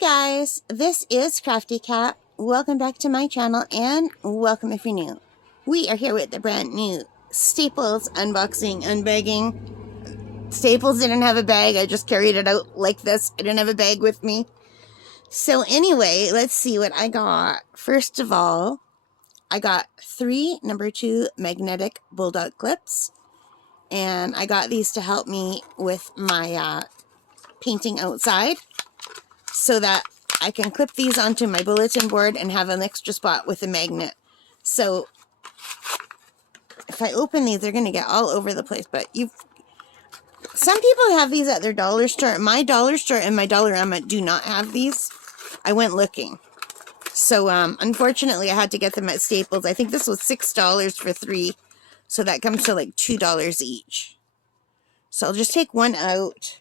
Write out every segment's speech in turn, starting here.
guys, this is Crafty Cat. Welcome back to my channel and welcome if you're new. We are here with the brand new Staples unboxing, unbagging. Staples didn't have a bag, I just carried it out like this. I didn't have a bag with me. So anyway, let's see what I got. First of all, I got 3 number 2 magnetic bulldog clips. And I got these to help me with my painting outside, so that I can clip these onto my bulletin board and have an extra spot with a magnet. So if I open these, they're going to get all over the place. But some people have these at their dollar store. My dollar store and my Dollarama do not have these. I went looking. So unfortunately, I had to get them at Staples. I think this was $6 for 3. So that comes to like $2 each. So I'll just take one out.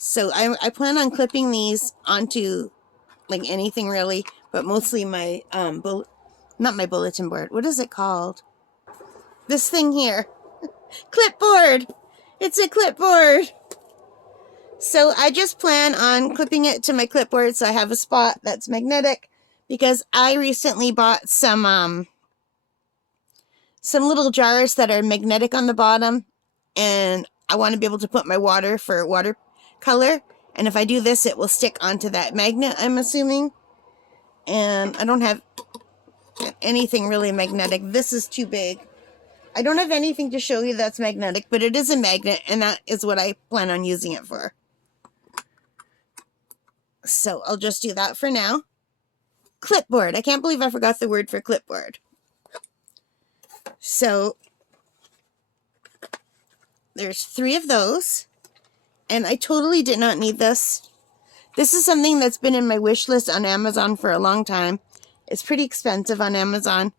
So I plan on clipping these onto like anything really, but mostly my, not my bulletin board. What is it called? This thing here. Clipboard! It's a clipboard! So I just plan on clipping it to my clipboard so I have a spot that's magnetic, because I recently bought some little jars that are magnetic on the bottom, and I want to be able to put my water for watercolor, and if I do this, it will stick onto that magnet, I'm assuming. And I don't have anything really magnetic. This is too big. I don't have anything to show you that's magnetic, but it is a magnet, and that is what I plan on using it for. So I'll just do that for now. Clipboard. I can't believe I forgot the word for clipboard. So there's 3 of those, and I totally did not need this. This is something that's been in my wish list on Amazon for a long time. It's pretty expensive on Amazon,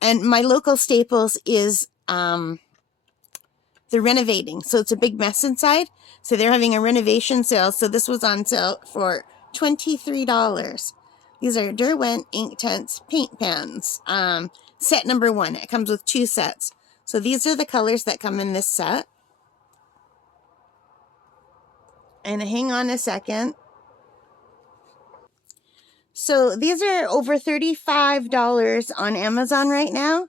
and my local Staples is they're renovating, so it's a big mess inside. So they're having a renovation sale, so this was on sale for $23. These are Derwent Inktense paint pens. Set number 1. It comes with 2 sets. So these are the colors that come in this set. And hang on a second. So these are over $35 on Amazon right now.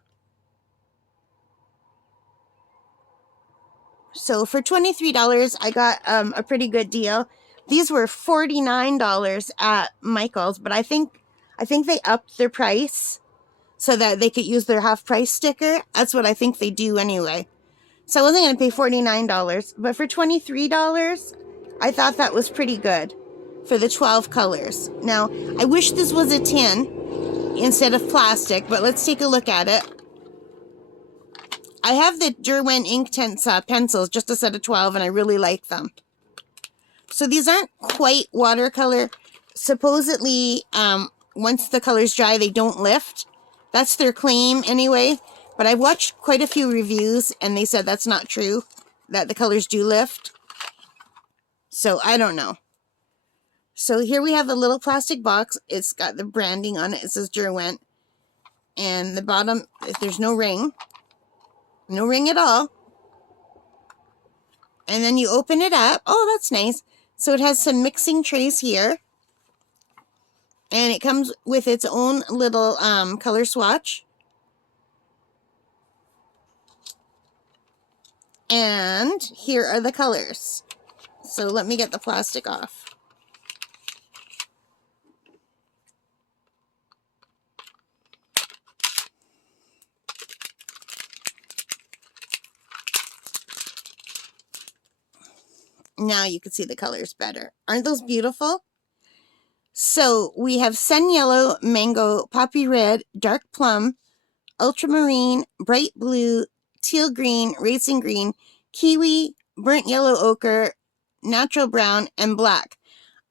So for $23, I got a pretty good deal. These were $49 at Michael's, but I think they upped their price so that they could use their half price sticker. That's what I think they do anyway. So I wasn't going to pay $49, but for $23, I thought that was pretty good for the 12 colors. Now, I wish this was a tin instead of plastic, but let's take a look at it. I have the Derwent Inktense pencils, just a set of 12, and I really like them. So these aren't quite watercolor. Supposedly, once the colors dry, they don't lift. That's their claim anyway. But I've watched quite a few reviews, and they said that's not true, that the colors do lift. So I don't know. So here we have a little plastic box. It's got the branding on it. It says Derwent. And the bottom, there's no ring. No ring at all. And then you open it up. Oh, that's nice. So it has some mixing trays here. And it comes with its own little color swatch. And here are the colors. So let me get the plastic off. Now you can see the colors better. Aren't those beautiful? So we have sun yellow, mango, poppy red, dark plum, ultramarine, bright blue, teal green, racing green, kiwi, burnt yellow ochre, natural brown, and black.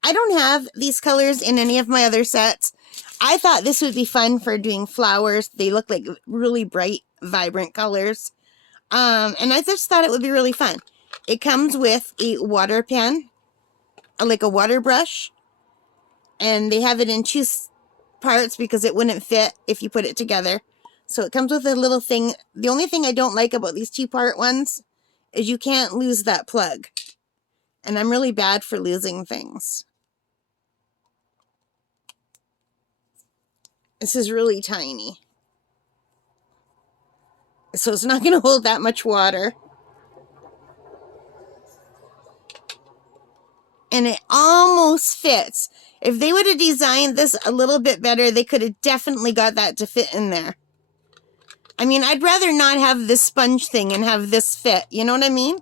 I don't have these colors in any of my other sets. I thought this would be fun for doing flowers. They look like really bright, vibrant colors. And I just thought it would be really fun. It comes with a water pen, like a water brush, and they have it in 2 parts because it wouldn't fit if you put it together. So it comes with a little thing. The only thing I don't like about these 2-part ones is you can't lose that plug. And I'm really bad for losing things. This is really tiny. So it's not going to hold that much water. And it almost fits. If they would have designed this a little bit better, they could have definitely got that to fit in there. I mean, I'd rather not have this sponge thing and have this fit. You know what I mean?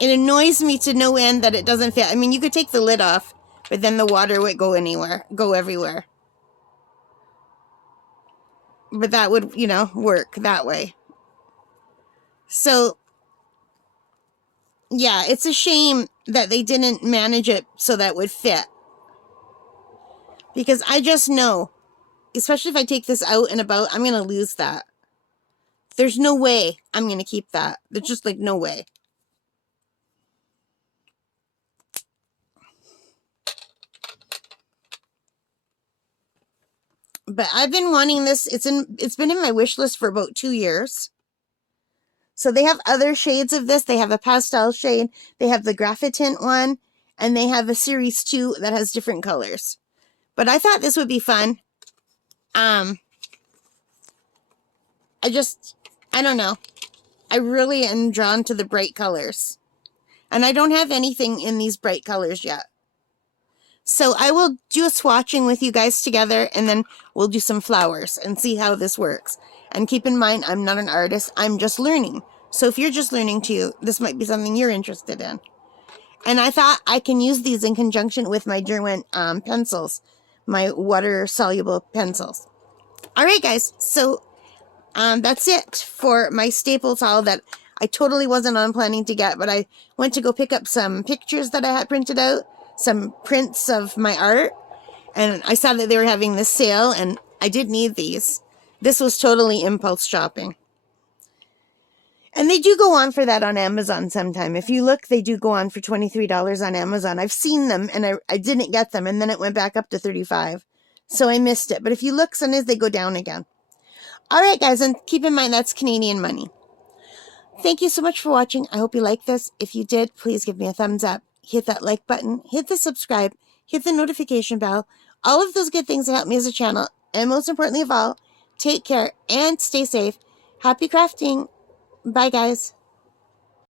It annoys me to no end that it doesn't fit. I mean, you could take the lid off, but then the water would go everywhere. But that would, you know, work that way. So, yeah, it's a shame that they didn't manage it so that it would fit. Because I just know, especially if I take this out and about, I'm going to lose that. There's no way I'm going to keep that. There's just like no way. But I've been wanting this. It's been in my wish list for about 2 years. So they have other shades of this. They have a pastel shade. They have the graphitint one. And they have a series 2 that has different colors. But I thought this would be fun. I don't know. I really am drawn to the bright colors. And I don't have anything in these bright colors yet. So I will do a swatching with you guys together, and then we'll do some flowers and see how this works. And keep in mind, I'm not an artist. I'm just learning. So if you're just learning too, this might be something you're interested in. And I thought I can use these in conjunction with my Derwent pencils, my water-soluble pencils. All right, guys. So that's it for my Staples haul that I totally wasn't on planning to get, but I went to go pick up some pictures that I had printed out, some prints of my art, and I saw that they were having this sale, and I did need these. This was totally impulse shopping. And they do go on for that on Amazon sometime. If you look, they do go on for $23 on Amazon. I've seen them, and I didn't get them, and then it went back up to $35. So I missed it. But if you look, sometimes they go down again. All right, guys, and keep in mind that's Canadian money. Thank you so much for watching. I hope you liked this. If you did, please give me a thumbs up. Hit that like button. Hit the subscribe. Hit the notification bell. All of those good things that help me as a channel. And most importantly of all, take care and stay safe. Happy crafting. Bye, guys.